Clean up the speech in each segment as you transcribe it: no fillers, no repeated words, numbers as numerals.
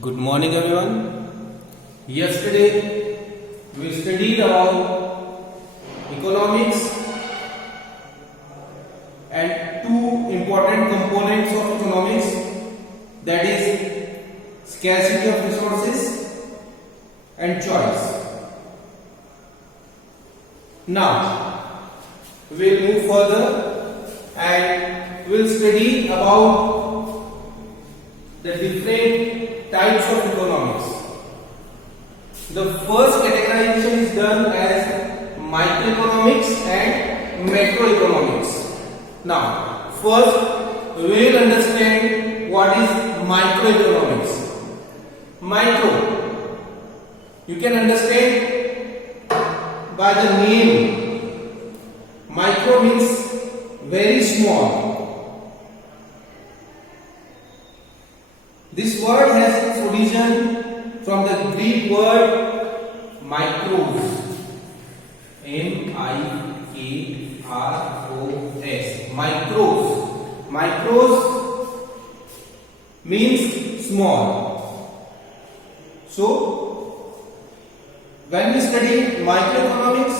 Good morning, everyone. Yesterday we studied about economics and two important components of economics, that is scarcity of resources and choice. Now we'll move further and we'll study about the different types of economics. The first categorization is done as microeconomics and macroeconomics. Now, first we will understand what is microeconomics. Micro, you can understand by the name. Micro means very small. This word has its origin from the Greek word micros, M-I-K-R-O-S, micros. Micros means small. So, when we study microeconomics,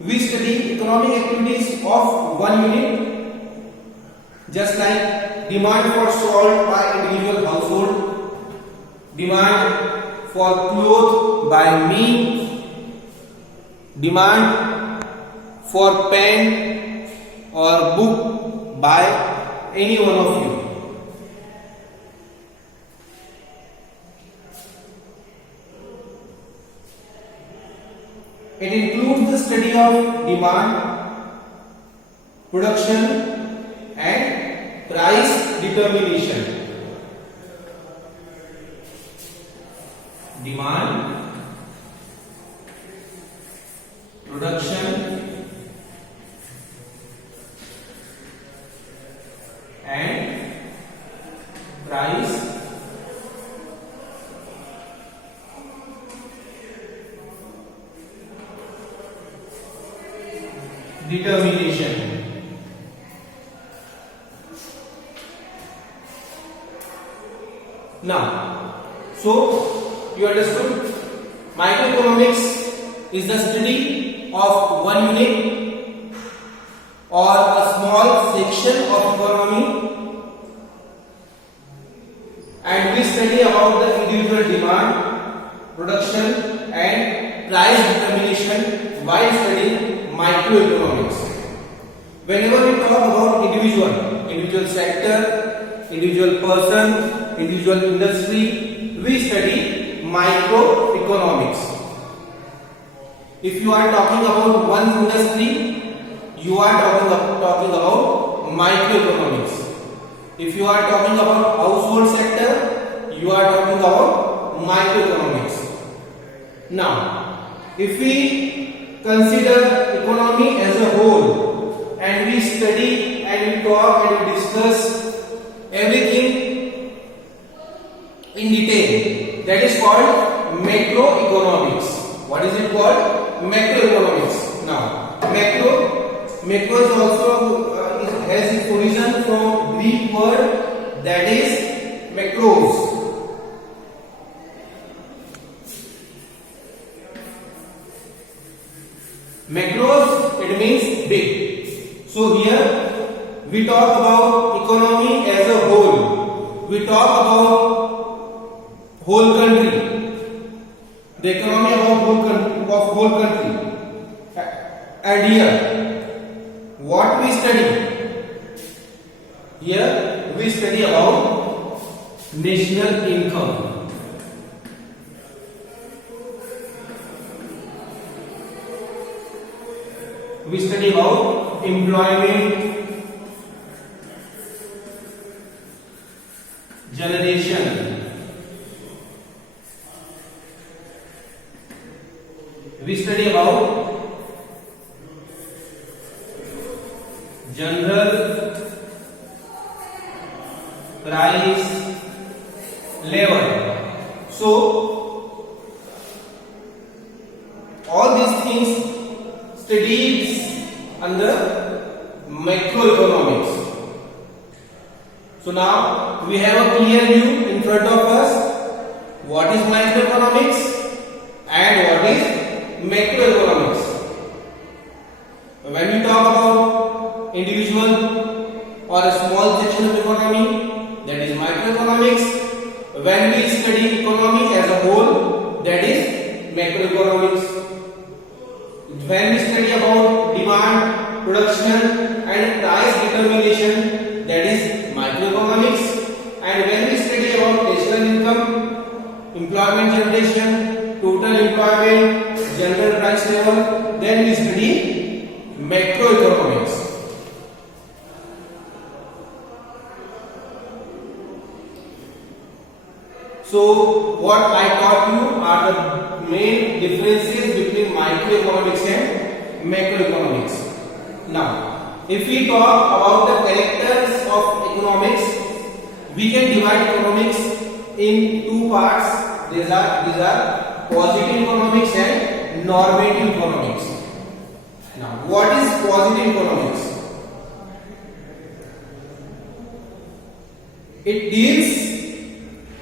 we study economic activities of 1 unit, just like demand for salt by individual household, demand for clothes by me, demand for pen or book by any one of you. It includes the study of demand, production and price determination. Demand, production and price determination. Now, so you understood, microeconomics is the study of 1 unit or a small section of economy, and we study about the individual demand, production and price determination while studying microeconomics. Whenever we talk about individual sector, individual person, individual industry, we study microeconomics. If you are talking about one industry, you are talking about microeconomics. If you are talking about household sector, you are talking about microeconomics. Now, if we consider economy as a whole and we study and we talk and we discuss everything in detail, that is called macroeconomics. What is it called? Macroeconomics. Now, macro is also has its origin from Greek word, that is macros. Macros, it means big. So here we talk about economy as a whole. We talk about whole country, the economy of whole country. And here, what we study? Here we study about national income. We study about employment generation. We study about general price level. So, all these things studied under macroeconomics. So now we have a clear view in front of us when we study economy as a whole, that is macroeconomics. When we study about demand, production and price determination, that is microeconomics. And when we study about national income, employment generation, total employment, general price level, then we study macroeconomics. So what I taught you are the main differences between microeconomics and macroeconomics. Now, if we talk about the characters of economics, we can divide economics in two parts. These are positive economics and normative economics. Now, what is positive economics? It deals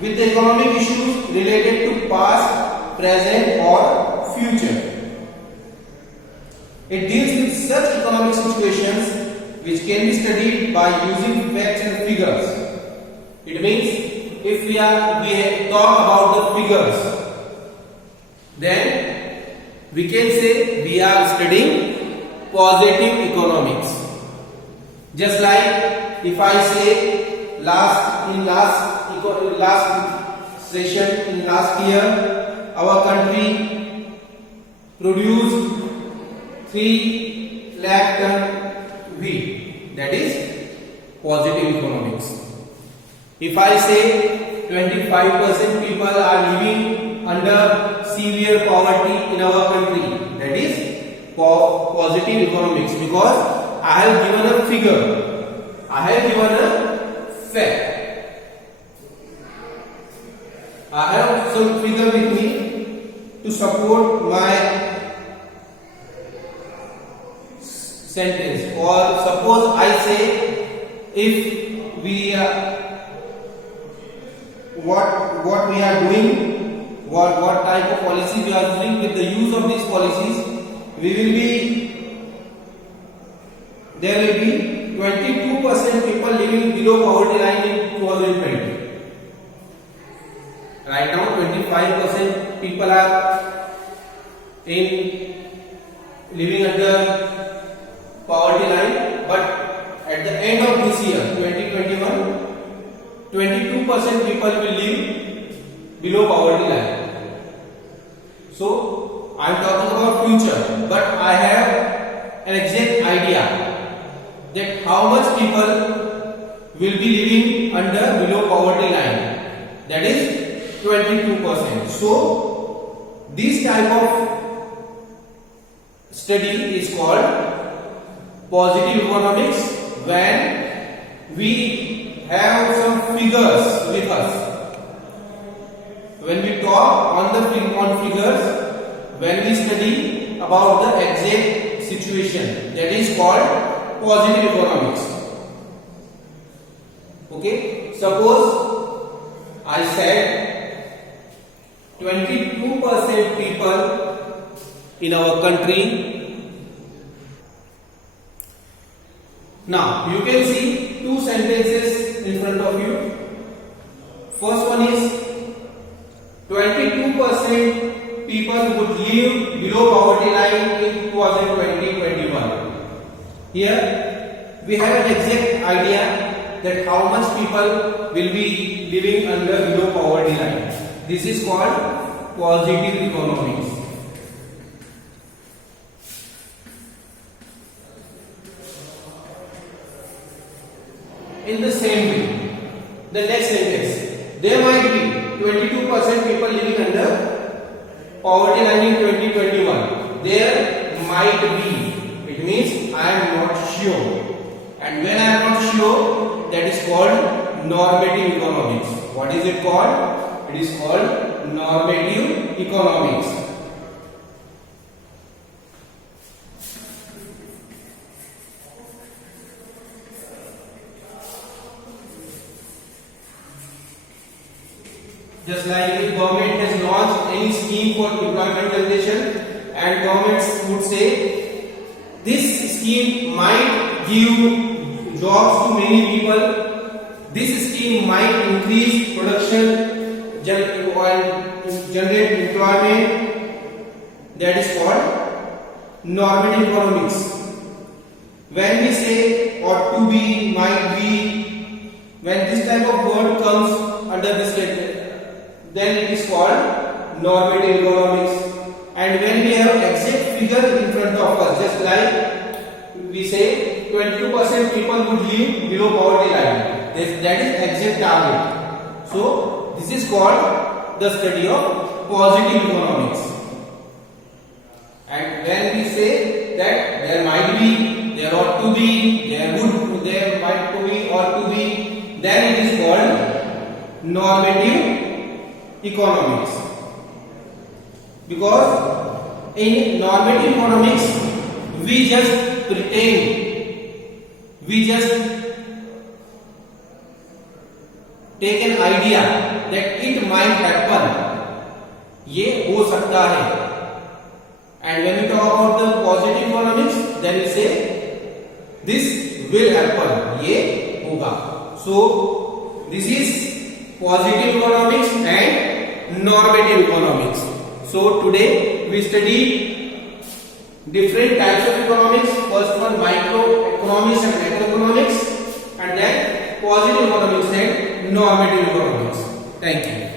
with the economic issues related to past, present or future. It deals with such economic situations which can be studied by using facts and figures. It means if we talk about the figures, then we can say we are studying positive economics. Just like if I say last session in last year our country produced 3 lakh ton wheat, that is positive economics. If I say 25% people are living under severe poverty in our country, that is positive economics, because I have given a figure, I have given a fact. I have some figure with me to support my sentence. Or suppose I say, if we what we are doing, what type of policy we are doing, with the use of these policies, there will be 22% people living below poverty line in 2020. Right now 25% people are living under poverty line, but at the end of this year 2021, 22% people will live below poverty line. So I am talking about future, but I have an exact idea that how much people will be living under below poverty line, that is 22%. So this type of study is called positive economics, when we have some figures with us. When we talk on figures, when we study about the exact situation, that is called positive economics. Okay, suppose I said 22% people in our country. Now you can see two sentences in front of you. First one is 22% people would live below poverty line in 2020-21. Here we have an exact idea that how much people will be living under below poverty line. This is called positive economics. In the same way, the next sentence, there might be 22% people living under poverty line in 2021. There might be, it means I am not sure. And when I am not sure, that is called normative economics. What is it called? It is called normative economics. Just like if government has launched any scheme for employment generation, and governments would say this scheme might give jobs to many people, this scheme might increase production generate employment, that is called normative economics. When we say ought to be, might be, when this type of word comes under this category, then it is called normative economics. And when we have exact figure in front of us, just like we say 22% people would live below poverty line, that is exact target. So this is called the study of positive economics. And when we say that there might be, there ought to be, there might to be, ought to be, then it is called normative economics. Because in normative economics, we just pretend, we just take an idea that it might happen, ये हो सकता है. And when we talk about the positive economics, then we say this will happen, ये होगा. So this is positive economics and normative economics. So today we studied different types of economics. First one microeconomics and macroeconomics, and then positive economics and normative economics. Thank you.